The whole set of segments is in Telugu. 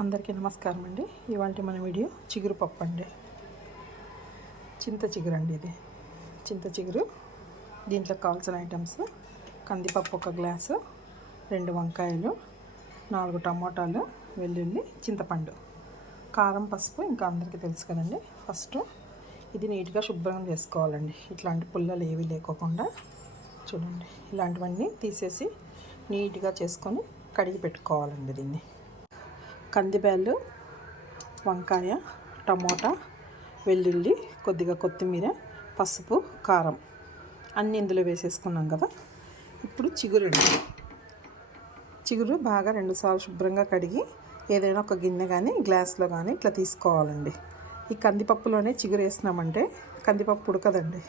అందరికీ నమస్కారం అండి. ఇవాళ మన వీడియో చిగురు పప్పు అండి. చింత చిగురు అండి ఇది. చింత చిగురు దీంట్లో కావాల్సిన ఐటమ్స్ కందిపప్పు ఒక గ్లాసు రెండు వంకాయలు నాలుగు టమోటాలు వెల్లుల్లి చింతపండు. కారం పసుపు ఇంకా అందరికీ తెలుసు కదండి. ఫస్ట్ ఇది నీట్గా శుభ్రం చేసుకోవాలండి ఇట్లాంటి పుల్లలు ఏవి లేకోకుండా చూడండి. ఇలాంటివన్నీ తీసేసి నీట్గా చేసుకొని కడిగి పెట్టుకోవాలండి దీన్ని. కందిబ్యాలు వంకాయ టమోటా వెల్లుల్లి కొద్దిగా కొత్తిమీర పసుపు కారం. అన్నీ ఇందులో వేసేసుకున్నాం కదా. ఇప్పుడు చిగురు చిగురు బాగా రెండుసార్లు శుభ్రంగా కడిగి ఏదైనా ఒక గిన్నె కానీ గ్లాస్లో కానీ ఇట్లా తీసుకోవాలండి. ఈ కందిపప్పులోనే చిగురు వేసినామంటే కందిపప్పు ఉడకదండి.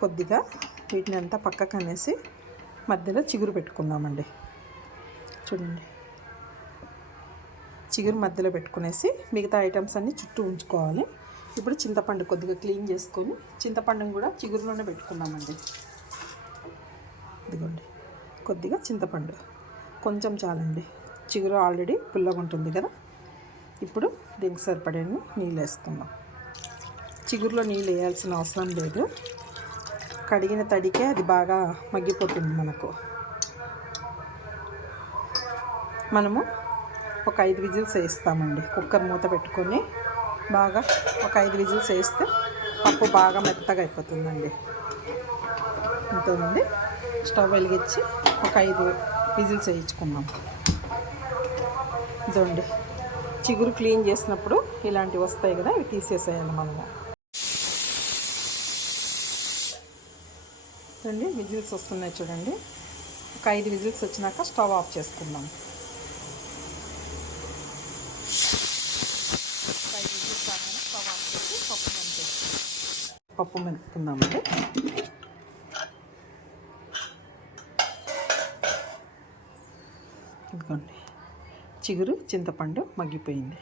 కొద్దిగా వీటిని అంతా పక్కకు అనేసి మధ్యలో చిగురు పెట్టుకుందామండి. చూడండి. చిగురు మధ్యలో పెట్టుకునేసి మిగతా ఐటమ్స్ అన్నీ చుట్టూ ఉంచుకోవాలి. ఇప్పుడు చింతపండు కొద్దిగా క్లీన్ చేసుకొని చింతపండుని కూడా చిగురులోనే పెట్టుకున్నామండి ఇదిగోండి కొద్దిగా చింతపండు. కొంచెం చాలండి. చిగురు ఆల్రెడీ పుల్లగా ఉంటుంది కదా? ఇప్పుడు దీనికి సరిపడే నీళ్ళు వేసుకుందాం. చిగురులో నీళ్ళు వేయాల్సిన అవసరం లేదు. కడిగిన తడికే అది బాగా మగ్గిపోతుంది మనకు. మనము ఒక ఐదు విజిల్స్ వేస్తామండి. కుక్కర్ మూత పెట్టుకొని బాగా ఒక ఐదు విజిల్స్ వేస్తే పప్పు బాగా మెత్తగా అయిపోతుందండి. ఉంటుందండి స్టవ్ వెలిగించి ఒక ఐదు విజిల్స్ వేయించుకున్నాం ఇదండి చిగురు క్లీన్ చేసినప్పుడు ఇలాంటివి వస్తాయి కదా ఇవి తీసేసేయాలి మనము. చూడండి విజిల్స్ వస్తున్నాయి చూడండి. ఒక ఐదు విజిల్స్ వచ్చినాక స్టవ్ ఆఫ్ చేసుకుందాం ఐదు విజిల్స్ రాగానే స్టవ్ ఆఫ్ చేసి పప్పు మెంపేసి పప్పు మెంపుకుందామండి ఇదిగోండి. చిగురు చింతపండు మగ్గిపోయింది.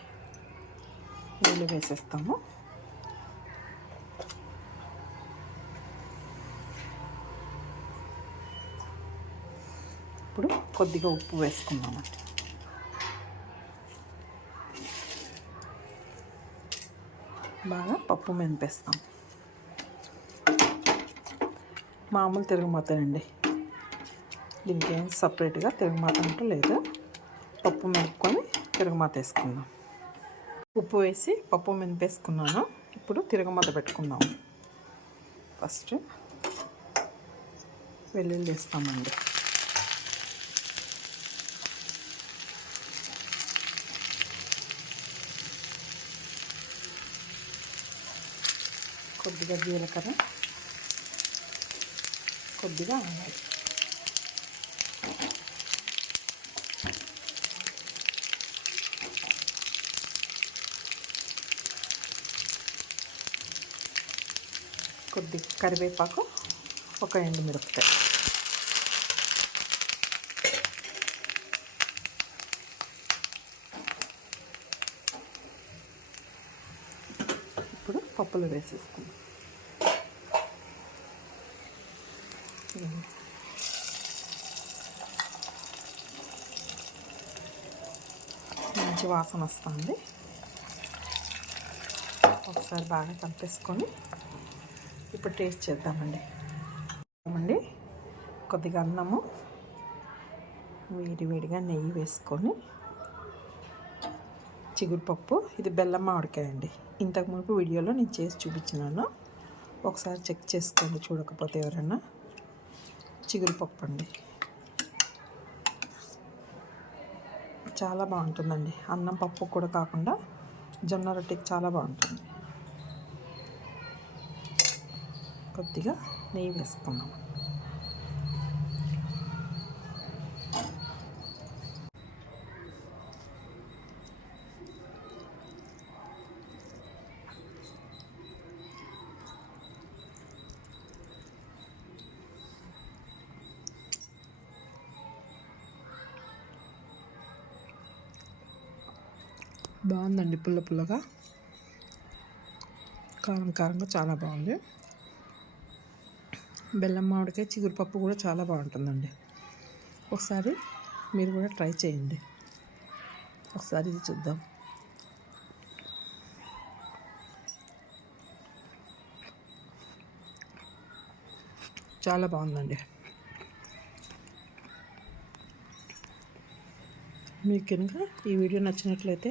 నీళ్ళు వేసేస్తాము. ఇప్పుడు కొద్దిగా ఉప్పు వేసుకుందామండి. బాగా పప్పు మెంపేస్తాం మామూలు తిరుగుమాతనండి దీనికి ఏం సపరేట్గా తిరుగుమాత అంటూ లేదు. పప్పు మెంపుకొని తిరుగుమాత వేసుకుందాం. ఉప్పు వేసి పప్పు మెనిపేసుకున్నాను ఇప్పుడు తిరుగుమాత పెట్టుకుందాం. ఫస్ట్ వెల్లుల్లి వేస్తామండి. కొద్దిగా జీలకర్ర. కొద్దిగా ఆవాలు కొద్ది కరివేపాకు ఒక ఎండుమిరపకాయ ఇప్పుడు పప్పులు వేసేసుకుందాం. మంచి వాసన వస్తుంది. ఒకసారి బాగా కలిపేసుకొని ఇప్పుడు టేస్ట్ చేద్దామండి. అండి కొద్దిగా అన్నము వేడి వేడిగా నెయ్యి వేసుకొని చిగురుపప్పు ఇది బెల్లం మామిడికాయ అండి. ఇంతకు మునుపు వీడియోలో నేను చేసి చూపించినాను. ఒకసారి చెక్ చేసుకోండి చూడకపోతే ఎవరైనా చిగురుపప్పు అండి చాలా బాగుంటుందండి. అన్నం పప్పు కూడా కాకుండా జొన్న రొట్టెకి చాలా బాగుంటుంది. కొద్దిగా నెయ్యి వేసుకున్నాం. బాగుందండి పుల్ల పుల్లగా. కారం కారంగా చాలా బాగుంది. బెల్లం మామిడికాయ చిగురుపప్పు కూడా చాలా బాగుంటుందండి. ఒకసారి మీరు కూడా ట్రై చేయండి. ఒకసారి ఇది చూద్దాం. చాలా బాగుందండి. మీకు కనుక ఈ వీడియో నచ్చినట్లయితే